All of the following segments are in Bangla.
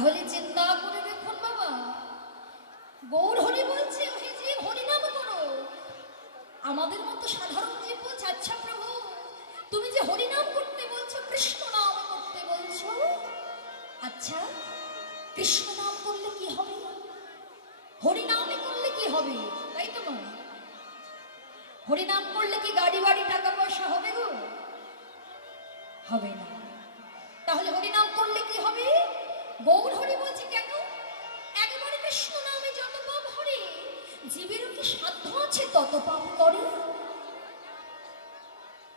তাহলে চিন্তা করে দেখুন বাবা, গৌর হরি বলছে ওই যে হরিনাম করো। আমাদের মতো সাধারণ জীব বলছে, আচ্ছা প্রভু তুমি যে হরিনাম করতে বলছো, কৃষ্ণ নাম করতে বলছো, আচ্ছা কৃষ্ণ নাম করলে কি হবে, হরিনামে করলে কি হবে? তাই তো নয়, হরিনাম করলে কি গাড়ি বাড়ি টাকা পয়সা হবে গো? হবে না। তাহলে হরিনাম করলে কি হবে? গৌর হরি বলছে কেন, একবারে কৃষ্ণ নামে যত পাপ হরে, জীবেরও কি সাধ্য আছে তত পাপ করে?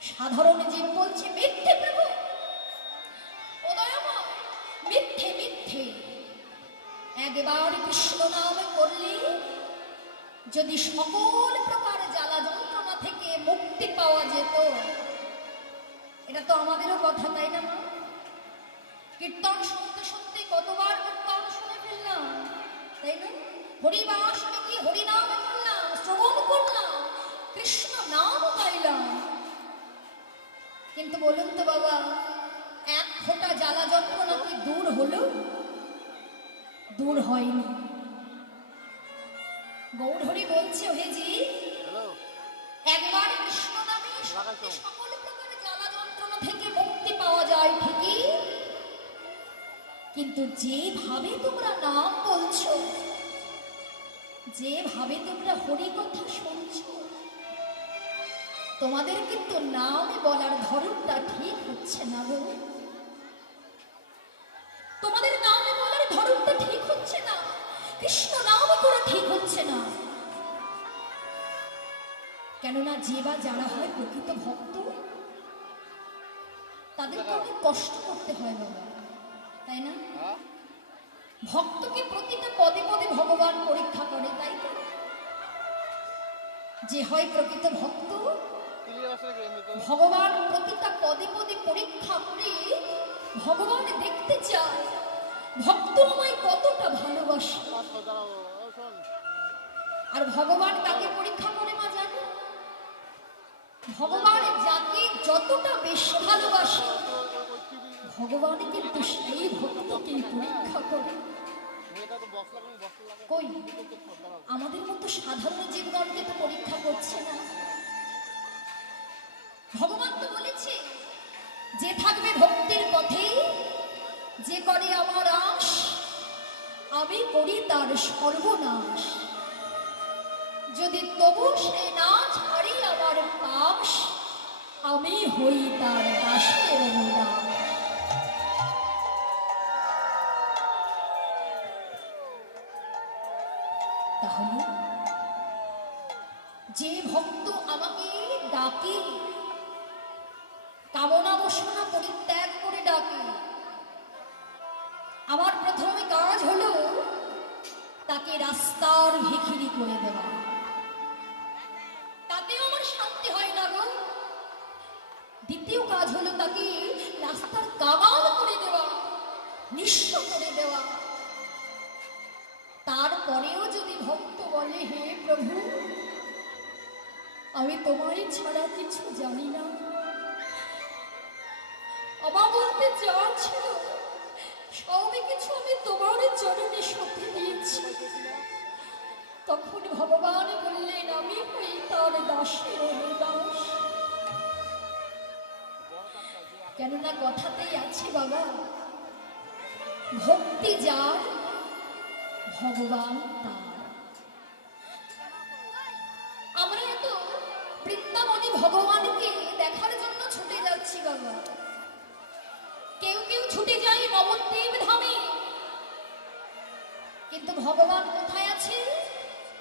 সাধারণ জীব বলছে মিথ্যে প্রভু, ও দয়াময়, মিথ্যে মিথ্যে। একবার কৃষ্ণ নাম করলে যদি সকল প্রকার জ্বালা যন্ত্রণা থেকে মুক্তি পাওয়া যেত। এটা তো আমাদেরও কথা, তাই না? কীর্তন শুনতে শুনতে কতবার কীর্তন শুনে ফেললাম, তাই না? হরিবাসনে কি হরিনাম করলাম, শ্রবণ করলাম, কৃষ্ণ নাম গাইলাম, কিন্তু বলুন তো বাবা, এক ফোঁটা জ্বালা যন্ত্রণা কি দূর হলো? দূর হয়নি। গৌর হরি বলছে হে জি, একবার কৃষ্ণ নামে সকল প্রকার জ্বালা যন্ত্রণা থেকে মুক্তি পাওয়া যায় ঠিকই, কিন্তু যেভাবে তোমরা নাম বলছো, যেভাবে তোমরা হরি কথা শুনছো, তোমাদের কিন্তু নাম বলার ধরনটা ঠিক হচ্ছে না গো। তোমাদের নাম বলার ধরনটা ঠিক হচ্ছে না, কৃষ্ণ নাম করা ঠিক হচ্ছে না। কেননা যে বা যারা হয় প্রকৃত ভক্ত, তাদেরকে অনেক কষ্ট করতে হয় বাবা, তাই না? ভক্তকে প্রতিটা পদে পদে ভগবান পরীক্ষা করে, তাই তো? যে হয় প্রকৃত ভক্ত, ভগবান প্রতিটা পদে পদে পরীক্ষা করে ভগবান দেখতে চায় ভক্ত আমায় কতটা ভালোবাসে। আর ভগবান কাকে পরীক্ষা করে মা জানো? ভগবান যাকে যতটা বেশি ভালোবাসে, ভগবান কিন্তু সেই ভক্তকেই পরীক্ষা করে। কই আমাদের মতো সাধারণ জীবনকে তো পরীক্ষা করছে না। ভগবান তো বলেছে, যে থাকবে ভক্তির পথে, যে করে আমার আশ, আমি করি তার সর্বনাশ। যদি তবু সে না ছাড়ি আমার পাশ, আমি হই তার দাসের নিরাশ। তাহলে যে ভক্ত আমাকে ডাকে, কামনা বাসনা পরিত্যাগ করে ডাকে, আমার প্রথমে কাজ হলো তাকে রাস্তার ভিখিরি করে দেওয়া। তাতেও আমার শান্তি হয় না গো। দ্বিতীয় কাজ হলো তাকে রাস্তার কামাল করে দেওয়া, নিঃস্ব করে দেওয়া। তারপরেও যদি ভক্ত বলে হে প্রভু আমি তোমারই ছাড়া কিছু জানি না, আমার বলতে যা ছিল সবই কিছু আমি তোমার চরণে সঁপে দিয়েছি, তখন ভগবান বললেন আমি হই তার দাসের দাস। কেননা কথাতেই আছে বাবা, ভক্তি যার ভগবান তার। আমরা এত বৃন্দাবনী ভগবানকে দেখার জন্য ছুটে যাচ্ছি বাবা। কেউ কেউ ছুটে যায় নবদ্বীপ ধামে, কিন্তু ভগবান কোথায় আছে?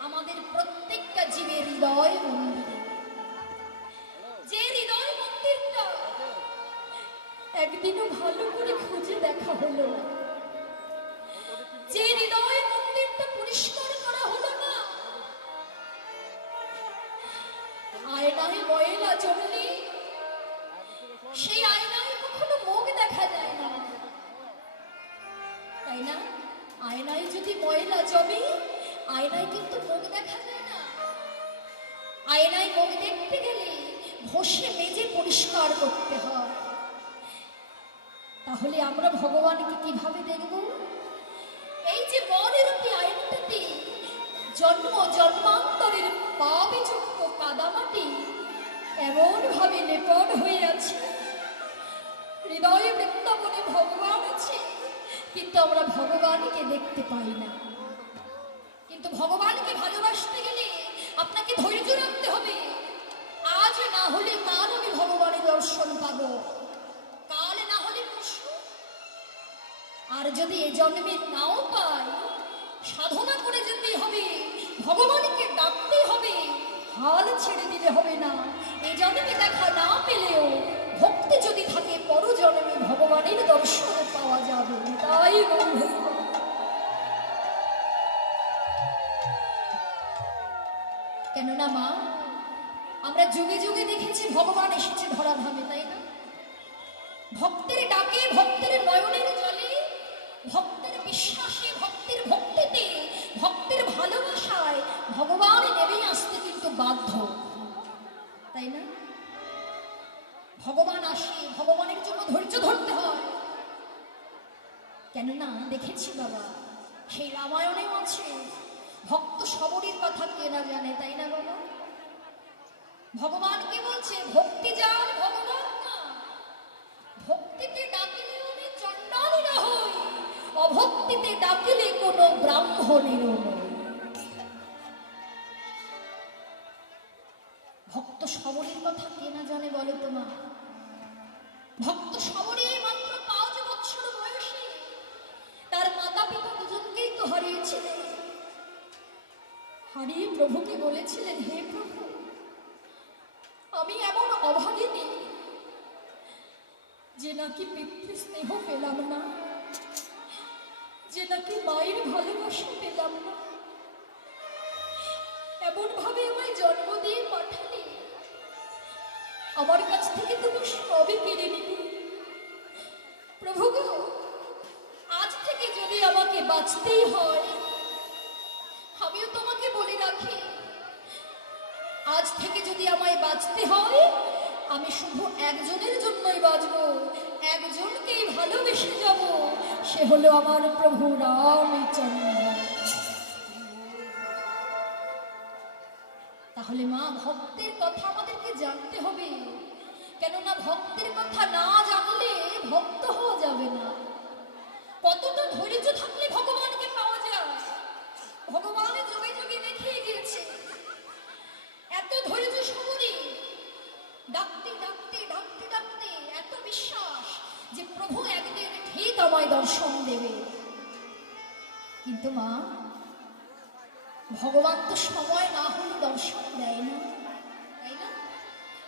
আমাদের প্রত্যেকটা জীবের হৃদয় মন্দিরে। যে হৃদয় মন্দিরটা একদিনও ভালো করে খুঁজে দেখা হলো না, যে হৃদয় মন্দিরটা পরিষ্কার করা হলো না, আয়নায় ময়লা জমলে সেই আয়নায় কখনো মুখ দেখা যায় না, তাই না? আয়নায় যদি ময়লা জমে, আয়নায় কিন্তু মুখ দেখা যায় না। আয়নায় মুখ দেখতে গেলে ঘষে মেজে পরিষ্কার করতে হয়। তাহলে আমরা ভগবানকে কিভাবে দেখব? মনরূপী আইনটাতে জন্ম জন্মান্তরের পাপযুক্ত কাদামাটি এমন ভাবে লেপন হয়ে আছে, হৃদয়ে বৃন্দাবনে ভগবান আছে, কিন্তু আমরা ভগবানকে দেখতে পাই না। কিন্তু ভগবানকে ভালোবাসতে গেলে আপনাকে ধৈর্য রাখতে হবে। আজ না হলে কাল আমি ভগবানের দর্শন পাবো, কাল না হলে পরশু। আর যদি এ জন্মে নাও পাই, সাধনা করে যেতে হবে, ভগবানকে ডাকতে হবে, হাল ছেড়ে দিলে হবে না। এই জন্মে দেখা না পেলেও ভক্তি যদি থাকে পর জন্মে ভগবানের দর্শন পাওয়া যাবে। তাই কেননা মা, আমরা যুগে যুগে দেখেছি ভগবান এসেছে ধরাধামে, তাই না? ভক্তের ডাকে, ভক্তের নয়নের জলে, ভক্তের বিশ্বাসে, ভক্তের ভক্তিতে, ভক্তের ভালোবাসায় ভগবান নেমে আসতে কিন্তু বাধ্য, তাই না? ভগবান আসে, ভগবানের জন্য ধৈর্য ধরতে হয়। কেননা দেখেছি বাবা, সেই রামায়ণে আছে ভক্ত সবরীর কথা কে না জানে, তাই না বাবা? ভগবানকে বলছে ভক্তি যার ভগবান না, ভক্তিতে ডাকিলে উনি চণ্ডালীরা হই, অভক্তিতে ডাকিলে কোনো ব্রাহ্মণেরও নয়। ভক্ত সবরীর কথা কে না জানে বলো তো মা? ভক্ত সবরী মাত্র 5 বছর বয়সে তার মাতা পিতা দুজনকেই তো হারিয়েছিলেন। হারিয়ে প্রভুকে বলেছিলেন, হে প্রভু, আমি এমন অভাগিনী যে নাকি পিতৃস্নেহ পেলাম না, যে নাকি মায়ের ভালোবাসা পেলাম না, এমন ভাবে আমায় জন্ম দিয়ে পাঠালে, আমার কাছ থেকে তুমি সবই কেড়ে নিবে। প্রভু গো, আজ থেকে যদি আমাকে বাঁচতেই হয়, আমিও তোমাকে বলে রাখি, আজ থেকে যদি আমায় বাঁচতে হয়, আমি শুধু একজনের জন্যই বাঁচব, একজনকেই ভালোবেসে যাব, সে হলো আমার প্রভু রামচন্দ্র। তাহলে মা, ভক্তের কথা আমাদেরকে জানতে হবে, কেননা ভক্তের কথা না জানলে ভক্ত হওয়া যাবে না। কতটা ধৈর্য থাকলে ভগবানকে পাওয়া যায়, ভগবানের যুগে যুগে দেখিয়ে গিয়েছে। এত ধৈর্য সবরী, ডাকতে ডাকতে ডাকতে ডাকতে এত বিশ্বাস যে প্রভু একদিন ঠিক আমায় দর্শন দেবে। কিন্তু মা, ভগবান তো সময় না হলে দর্শন দেয় না, তাই না?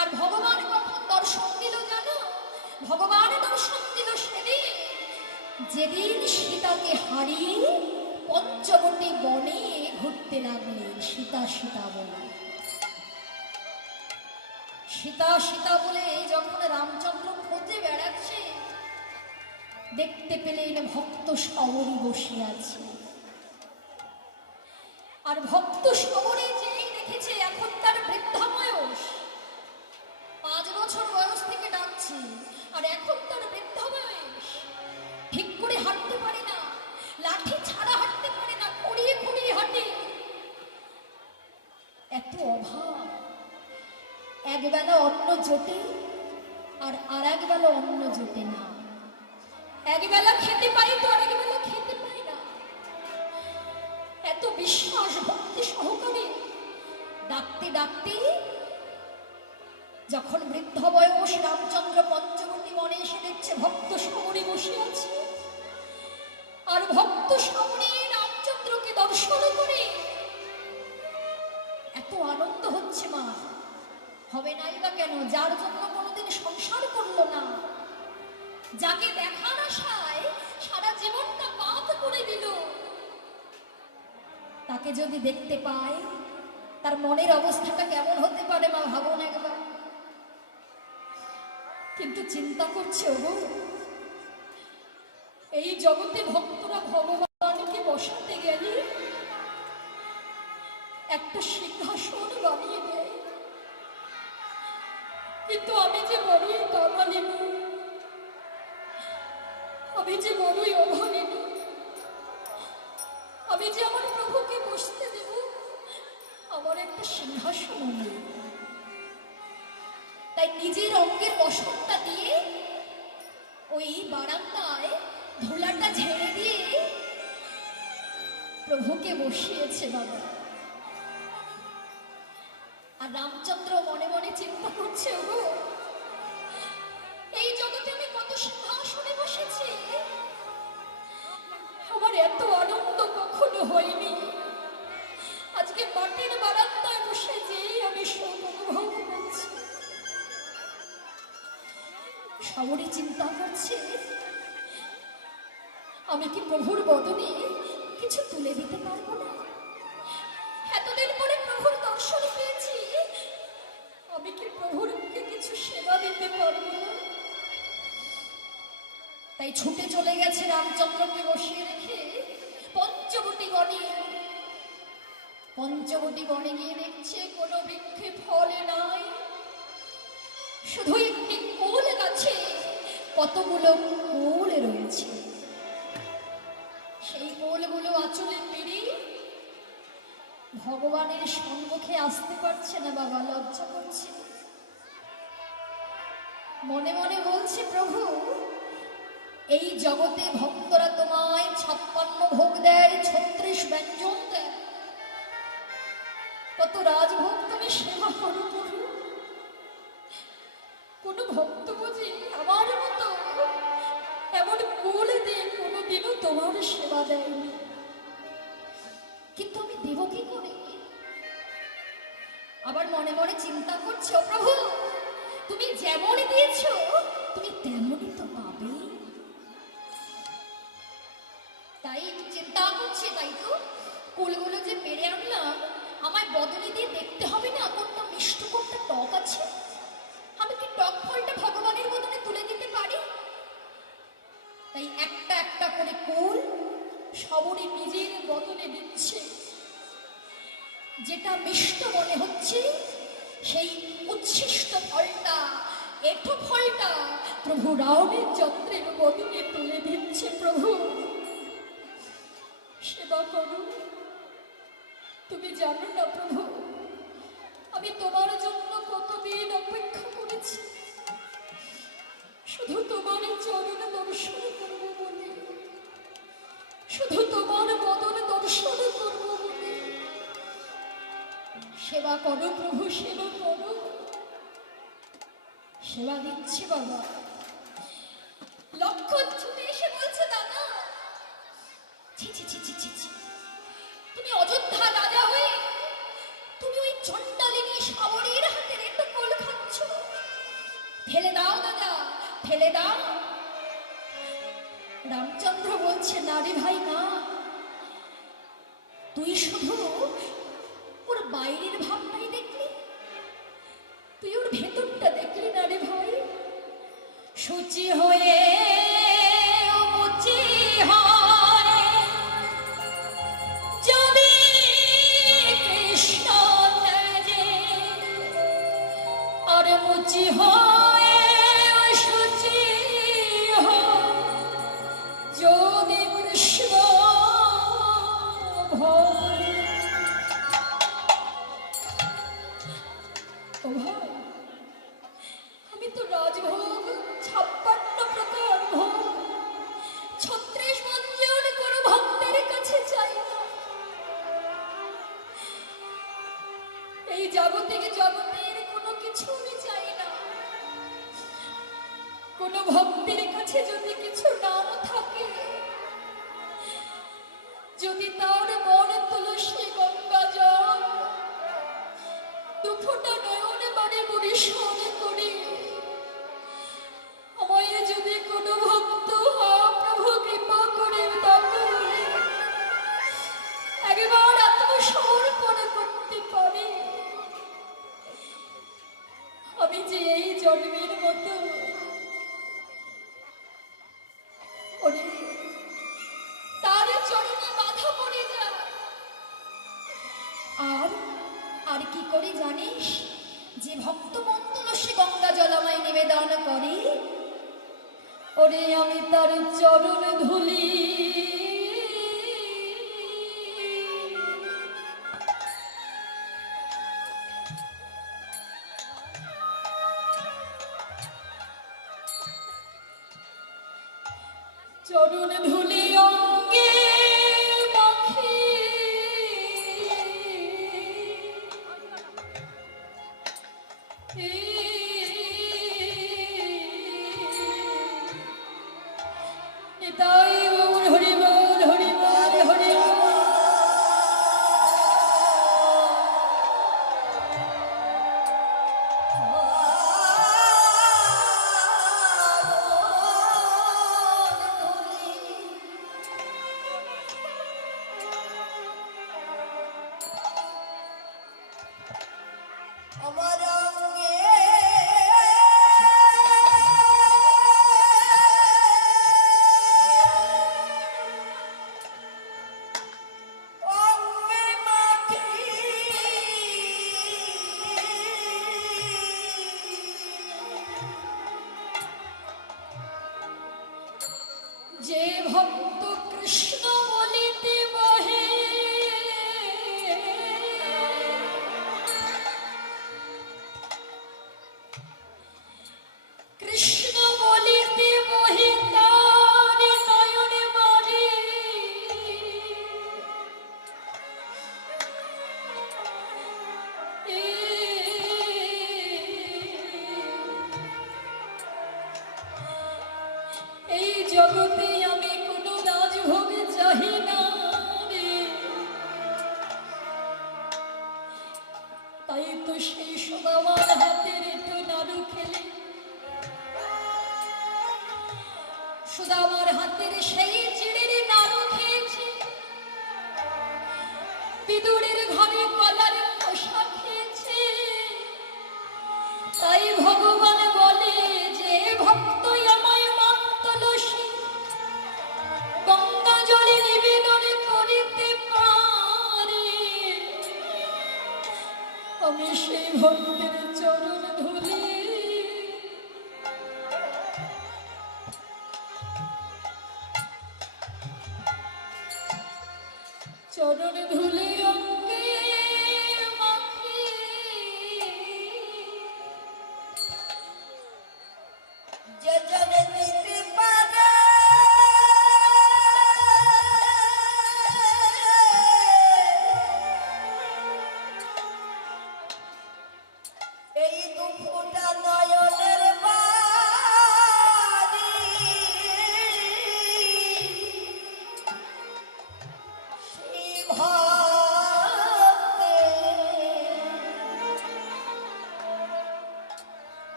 আর ভগবান কখন দর্শন দিল জানো? ভগবান দর্শন দিল সেদিন যেদিন সীতাকে হারিয়ে পঞ্চবটী বনে ঘুরতে লাগলেন সীতা সীতা বলে। সীতা সীতা বলে যখন রামচন্দ্র খোঁজে বেড়াচ্ছে, দেখতে পেলেন ভক্ত সবরী বসে আছে। আর ভক্ত সবরী যেই দেখেছে এখন তার বৃদ্ধা বয়স, 5 বছর বয়স থেকে ডাকছে, আর এখন তার বৃদ্ধা বয়স, ঠিক করে হাঁটতে পারে না, লাঠি ছাড়া হাঁটতে পারে না, খুঁড়িয়ে খুঁড়িয়ে হাঁটে। এত অভাব, একবেলা অন্ন জোটে আর একবেলা অন্ন জোটে না, একবেলা খেতে পাই তো আর একবেলা খেতে পাই না। এত বিশ্বাস ভক্তি সহকারে ডাকতে ডাকতে যখন বৃদ্ধ বয়স, রামচন্দ্র পঞ্চবটী বনে এসে দেখছে ভক্ত সবরী বসে আছে, আর ভক্ত সবরী রামচন্দ্রকে দর্শন করে এত আনন্দ হচ্ছে। মা, হবে নাই বা কেন? যার জন্য কোনোদিন সংসার করলো না, যাকে দেখার আশায় সারা জীবনটা পাপ করে দিল, তাকে যদি দেখতে পায় তার মনের অবস্থাটা কেমন হতে পারে মা, ভাবুন একবার। কিন্তু চিন্তা করছে, ওগো, এই জগতে ভক্তরা ভগবানকে বসাতে গেলে একটা সিংহাসন বানিয়ে দেয়, কিন্তু আমি যে বড়ই কাঙালিনী, আমি যে বড়ই অভাগিনী, নিজের অঙ্গের বসনটা দিয়ে ওই বারান্দায় ধুলাটা ঝেড়ে দিয়ে প্রভুকে বসিয়েছে বাবা। আর রামচন্দ্র মনে মনে চিন্তা করছে, ওগো এই জগতে আমি কত সিংহাসনে বসেছি, আমার এত আনন্দ কখনো হয়নি। আজকে মাটির বারান্দায় বসে যেই আমি সুখ অনুভব করছি। সবরই চিন্তা করছে, আমি কি প্রভুর বদনে কিছু তুলে দিতে পারবো না? এতদিন পরে প্রভুর দর্শন পেয়েছি, আমি কি প্রভুরকে কিছু সেবা দিতে পারবো না? তাই ছুটে চলে গেছে রামচন্দ্রকে বসিয়ে রেখে পঞ্চবটী বনে। পঞ্চবটী বনে গিয়ে দেখছে কোনো বৃক্ষে ফলে নাই, শুধু একটি কুল গাছে কতগুলো কুল রয়েছে। সেই কুলগুলো আঁচলে পেরে ভগবানের সম্মুখে আসতে পারছে না বাবা, লজ্জা করছে। মনে মনে বলছে, প্রভু এই জগতে ভক্তরা তোমায় 56 ভোগ দেয়, 36 ব্যঞ্জন দেয়, কত রাজভোগ তুমি সেবা করো প্রভু। কোন ভক্ত বুঝি আমার মতো এমন কুল দিয়ে কোনোদিনও তোমার সেবা দেয়নি, কিন্তু আমি দেব কি করে? আবার মনে মনে চিন্তা করছো, প্রভু তুমি যেমনই দিয়েছ তুমি তেমনই তো পাবে। তাই চিন্তা করছে, তাই তো কুলগুলো যে পেরে আনলাম, আমায় বদলে দিয়ে দেখতে হবে না কোনটা মিষ্ট কোনটা টক আছে। আমি কি টক ফলটা ভগবানের বদলে তুলে দিতে পারি? তাই একটা একটা করে কুল সবরই নিজের বদলে দিচ্ছে। যেটা মিষ্ট মনে হচ্ছে সেই উচ্ছিষ্ট ফলটা, এঠো ফলটা প্রভু রামের যন্ত্রের বদলে তুলে দিচ্ছে। প্রভু সেবা করো। তুমি জানো না প্রভু, আমি তোমার জন্য কতদিন অপেক্ষা করেছি, শুধু তোমার চরণ দর্শন করব বলে, শুধু তোমার বদন দর্শন করব বলে। সেবা করো প্রভু, সেবা করো। সেবা দিচ্ছি বাবা। লক্ষণ ছুটে এসে বলছে, দাদা ছি ছি ছি ছি ছি ছি, তুমি অযোধ্যা রাজা হয়ে তুমি ওই চণ্ডালিনী শাবরের হাতের একটা কোল খাচ্ছ, ফেলে দাও দাদা, ফেলে দাও। রামচন্দ্র বলছে, না রে ভাই না, তুই শুধু ওর বাইরের ভাবটাই দেখলি, তুই ওর ভেতরটা দেখলি না রে ভাই। শুচি হয়ে মুচি হয় যদি কৃষ্ণ তেজে, আর মুচি হয় শুচি হয় যদি কৃষ্ণ ভয়। ও ভাই, আমি তো রাজভোগ 56 প্রকার ভোগ 36 ব্যঞ্জন কোন ভক্তের কাছে চাই না। এই জাগতিক জগতের কোনো কিছু আমি চাই না। কোন ভক্তের কাছে যদি কিছু নাম থাকে, যদি তার মন তুলসী গঙ্গা জল দুফোটা নয়ন বাড়ি পরিশোধ করি, আমায় যদি কোনো ভক্ত প্রভু কৃপা করে তাহলে একবার আত্মসমর্পণ করতে পারে, আমি যে এই জন্মের মতো তার চরণে বাধা পড়ে যায়। আর কি করে জানিস, যে ভক্ত মন তুলসী গঙ্গা জল আমায় নিবেদন করে, ওরে আমি তার চরণ ধুলি চরণ ধুলি অঙ্গে মাখি তাই গৌর হরি বল হরি বল হরি বল। আমার অঙ্গে অঙ্গে মাটি যে ভক্ত কৃষ্ণ বলিতে বহে কৃষ্ণ বলিতে বহে তার নয়নে মনে এই জগতে আমি কোনো রাজভোগ চাহি না রে। তাই তো সেই সুদামার হাতের একটু নাড়ু খেলে সুদামার হাতের সেই চিড়ের নাড়ু খেয়েছে বিদুরের ঘরে কলার খোসা খেয়েছে। তাই ভগবান বলে যে ভক্ত আমায় মাতলসী গঙ্গা জলে নিবেদন করিতে পারে আমি সেই ভক্তের চরণ ধুলি চরণ ধুলি অঙ্গে মাখি যে জনে দিতে পারে এই দুফোঁটা নয়নের বাণী সেই ভক্তের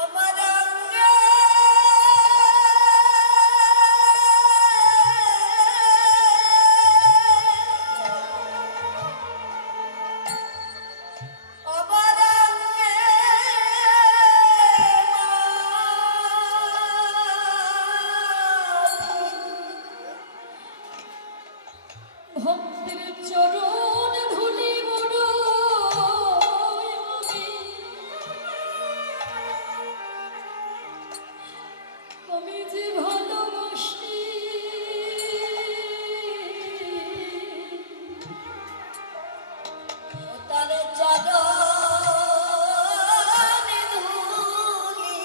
আমার অঙ্গে আমার অঙ্গে ভক্তের চরণ ধুলি বড় আমি যে ভালোবাসি তার চরণে ধুলি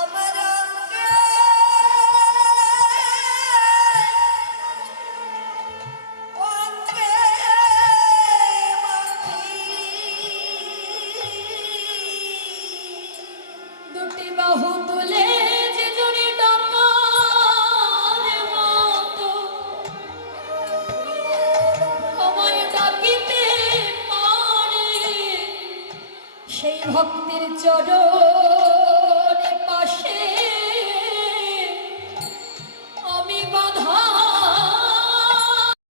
আমার অঙ্গে অঙ্গে মাখি দুটি বাহু তুলে যে জড়ি ডাকার মতো আমায় ডাকিতে পারে সেই ভক্তের চরণ